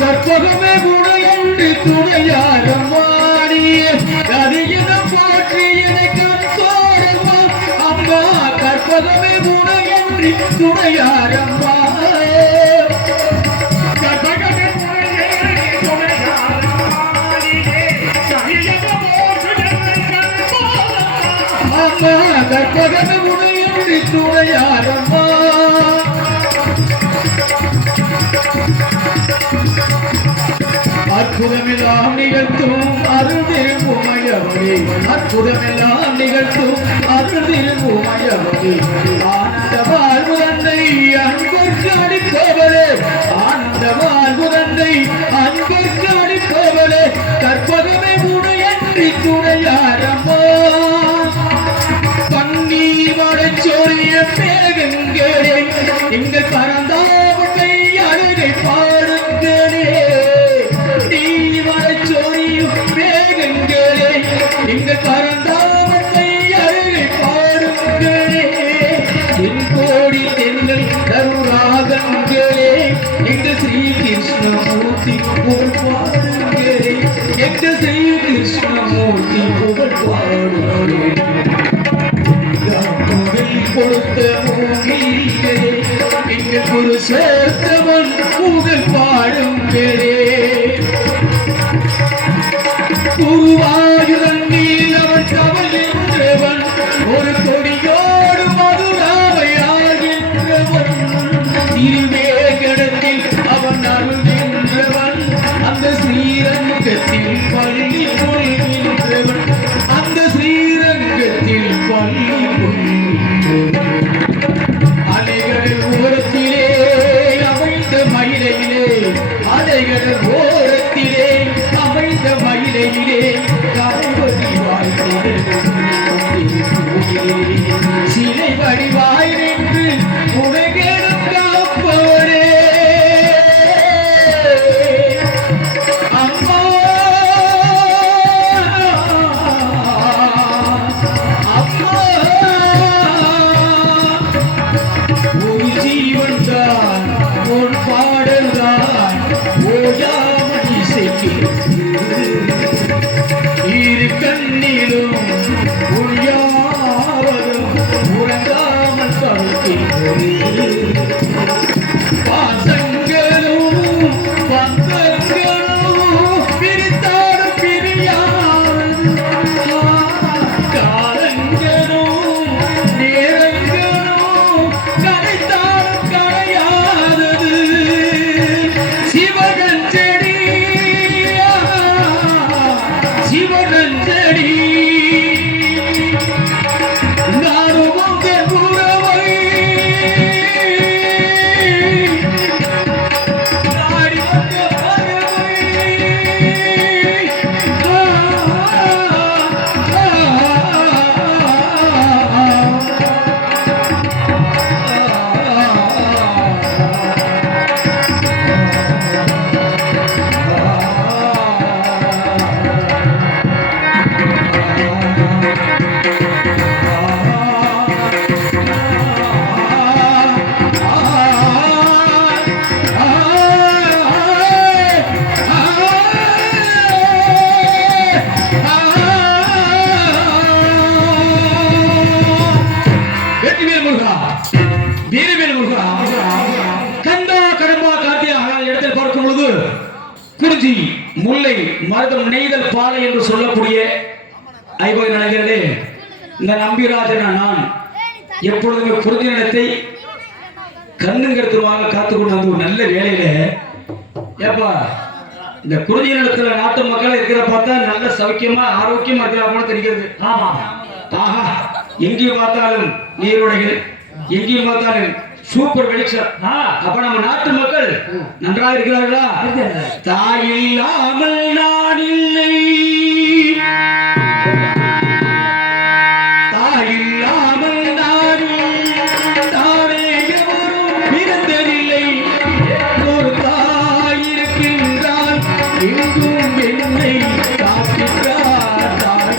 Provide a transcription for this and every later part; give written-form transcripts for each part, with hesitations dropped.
கற்பகமே உடையன்று துணையாரம்மாடி கதியினம் போற்றி எனக்கு சோழம்மா அம்மா கற்பகமே உடையன்று துணையாரம்மா கற்பகமே உடையன்று துணையாரம்மா அற்புதமெல்லாம் நிகழ்த்தும் அருள்திருமயவனே அற்புதமெல்லாம் நிகழ்த்தும் அருள்திருமயவனே ஆனந்த வாழ்வுதன்னை அன்பர்க்கு அளிப்பவளே ஆனந்த வாழ்வுதன்னை அன்பர்க்கு அளிப்பவளே கற்பகமே உடையன்றி துணையாரம்மா பன்னீர் மழைச்சொரிய மேகங்களே எங்கள் பரந்தாவுடை அழகை பாருங்களே எங்கள் பரந்தாமத்தை அருகை பாடுங்களே என் கோடி தென்கள் கருராகங்களே எங்கள் ஸ்ரீ கிருஷ்ணமூர்த்தி புகழ் பாடுங்களே எங்கள் ஸ்ரீ கிருஷ்ணமூர்த்தி புகழ் பாடுங்களே கொடுத்த மூங்கிலே எங்கள் குரு சேர்த்தவன் புகழ் பாடுங்களே குருவாயுதன் நீலவன் கவல் என்றவன் ஒரு கொடியோடு மதுராவை ஆகின்றவன் திருவேகடத்தில் அவன் அருள் என்றவன் அந்த ஸ்ரீரங்கத்தில் பள்ளி கொள்கின்றவன் அந்த ஸ்ரீரங்கத்தில் பள்ளி கொள்கின்றவன் அலைகளில் ஓரத்திலே அமைந்த மயிலையிலே அலைகளில் ஓரத்திலே அமைந்த மயிலையிலே கருவதி வாழ்க்கை சிலை வடிவாய் நின்று உலகெடும் காப்பவரே அம்மா அம்மா ஒரு ஜீவன் தான் ஒரு பாடல் தான் ஓயாமல் இசைக்கிறது இரு கண்ணிலும் உரியாவதும் உறங்காமல் படுக்கிறது பாசங்களும் பந்தங்களும் பிரித்தாடும் பிரியாது காலங்களும் நேரங்களும் கடைத்தாடும் கடையாதது சிவகஞ்செடி சிவகஞ்செடி நானும் உங்கள் உறவை நாடி வந்த பறவை குறிஞ்சி முல்லை மருதம் நெய்தல் பாலை என்று சொல்லக்கூடிய ஐம்பது நிலைகளே இந்த நம்பிராஜன் நான் எப்பொழுதுமே குறிஞ்சி நிலத்தை கண்ணுங்கிறதுவாக காத்துக்கொண்டு வந்து ஒரு நல்ல வேலையில ஏப்பா இந்த குறிஞ்சி நிலத்துல நாட்டு மக்கள் இருக்கிற பார்த்தா நல்ல சௌக்கியமா ஆரோக்கியமா இருக்கிற தெரிகிறது. ஆமா ஆஹா எங்கேயும் பார்த்தாலும் நீரோடைகள் எங்கேயும் பார்த்தாலும் சூப்பர் வெளிச்சம். அப்ப நம்ம நாட்டு மக்கள் நன்றாக இருக்கிறார்களா? தாயில்லாமல் நான் இல்லை தாயில்லாமல் நான் தானே எவரும் பிறந்ததில்லை ஒரு தாய் இருக்கின்றால் எங்கும் என்னை காக்கின்றார்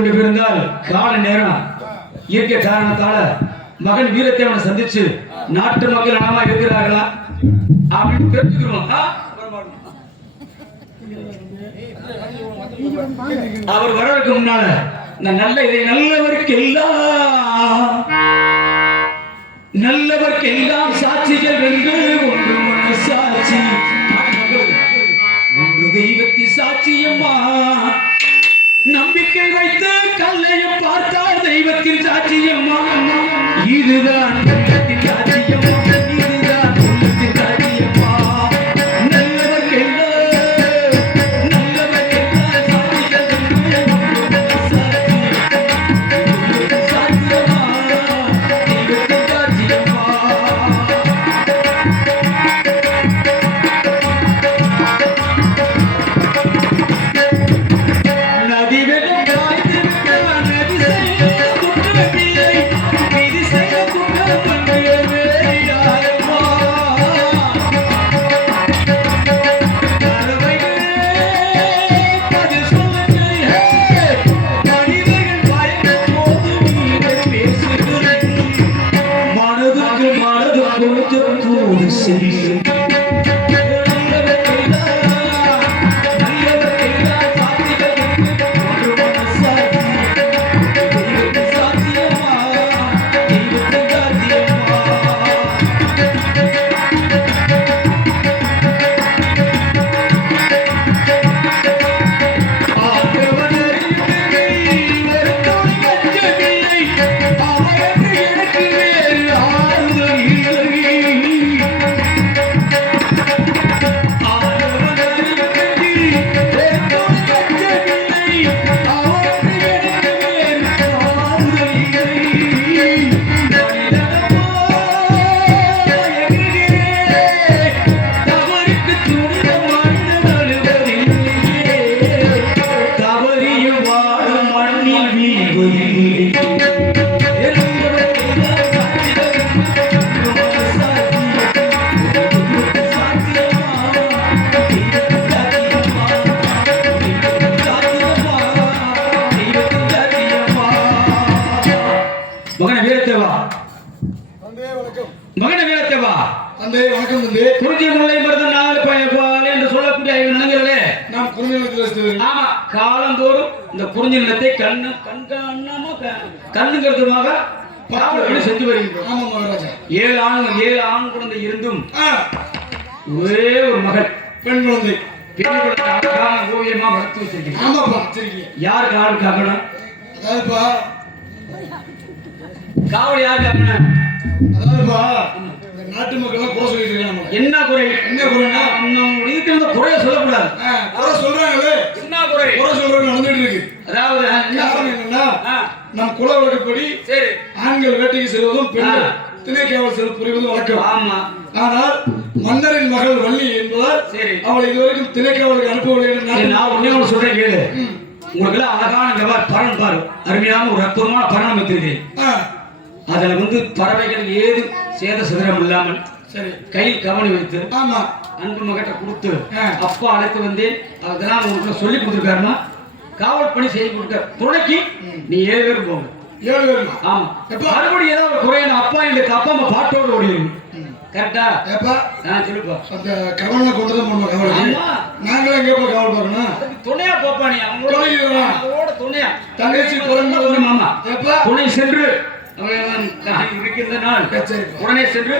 கொண்டு போயிருந்தால் கால நேரம் இயற்கை காரணத்தால மகன் வீரத்தேவனை சந்திச்சு நாட்டு மக்கள் நலமா இருக்கிறார்களா அப்படின்னு தெரிஞ்சுக்கிறோம். அவர் வர்றதுக்கு முன்னால நல்ல இதை நல்லவர்க்கெல்லாம் சாட்சிகள் என்று ஒன்று சாட்சி ஒன்று தெய்வத்தின் சாட்சியம்மா. நம்பிக்கை வைத்து கல்லையும் பார்த்தால் தெய்வத்தின் சாட்சியம்மா. இதுதான் தெய்வத்தின் சாட்சியம்மா. இதுதான் தெய்வத்தின் சாட்சியம்மா. காலந்தோறும் இந்த குறிஞ்சி நிலத்தை கண்ணுங்கிறதுமாக செஞ்சு வருகின்றோம். 7 ஆண் குழந்தை இருந்தும் ஒரே ஒரு மகள் பெண் குழந்தை ஓவியமா வளர்த்து வச்சிருக்கீங்க. யாருக்கு ஆள் காக்கணும்? காவல் யாரு காக்கணும்? நாட்டு மக்கள் குறை சொல்லிட்டு இருக்காங்க. என்ன குறைனா இருக்கிற குறைய சொல்லக்கூடாது. குறை சொல்றாங்களே, என்ன குறை சொல்றது நடந்துட்டு இருக்கு. அதாவது காரணம் என்னன்னா, நம் குல வழக்கப்படி சரி ஆண்கள் வேட்டைக்கு செல்வதும் பெண்கள் திணைக்காவல் செல்வது புரிவதும் வழக்கம். ஆமா. ஆனால் மன்னரின் மகள் வள்ளி என்பதால் சரி அவளை இதுவரைக்கும் திணைக்காவலுக்கு அனுப்பவில்லை. நான் ஒண்ணே ஒன்று சொல்றேன் கேளு. உங்களுக்கு அழகான பரண் பாரு, அருமையான ஒரு அற்புதமான பரணம் வைத்திருக்கேன். அதுல பறவைகள் ஏது சேத சிதறம் இல்லாமல் சரி கையில் கவனி வைத்து ஆமா அன்பு மகட்ட கொடுத்து அப்பா அழைத்து வந்தேன். அதெல்லாம் உங்களுக்கு சொல்லி கொடுத்துருக்காருன்னா காவல் பணி செய்ய கொடுக்க துணைக்கு நீ 7 பேர் போங்க. 7 பேர்? ஆமா. மறுபடியும் ஏதாவது குறையான அப்பா எங்களுக்கு அப்பா அம்மா பாட்டோடு ஓடிடும். கரெக்டா? ஏப்பா நான் சொல்லுப்பா. அந்த கவலை கொண்டு தான் போடுவோம். கவலை நாங்களே எங்கே போய் கவலை பார்க்கணும்? துணையா போப்பா. நீ அவங்களோட துணையா தங்கச்சி பிறந்த மாமா ஏப்பா துணை சென்று இருக்கின்ற நாள் உடனே சென்று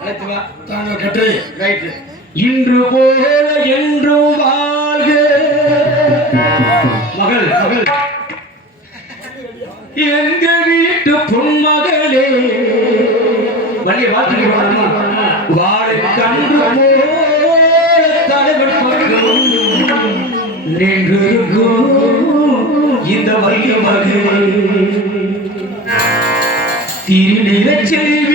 அழைத்து வா. தாங்கள் கற்றை ரைட். இன்று போல என்றும் வாழ்க மகள் எங்க வீட்டு பொன்மகளே வழியை வாழ்த்துக்கு வாழை கன்று தலைவர் பக்கம் நின்றிருக்கும் இந்த வலிய மகளே திருநில செல்வி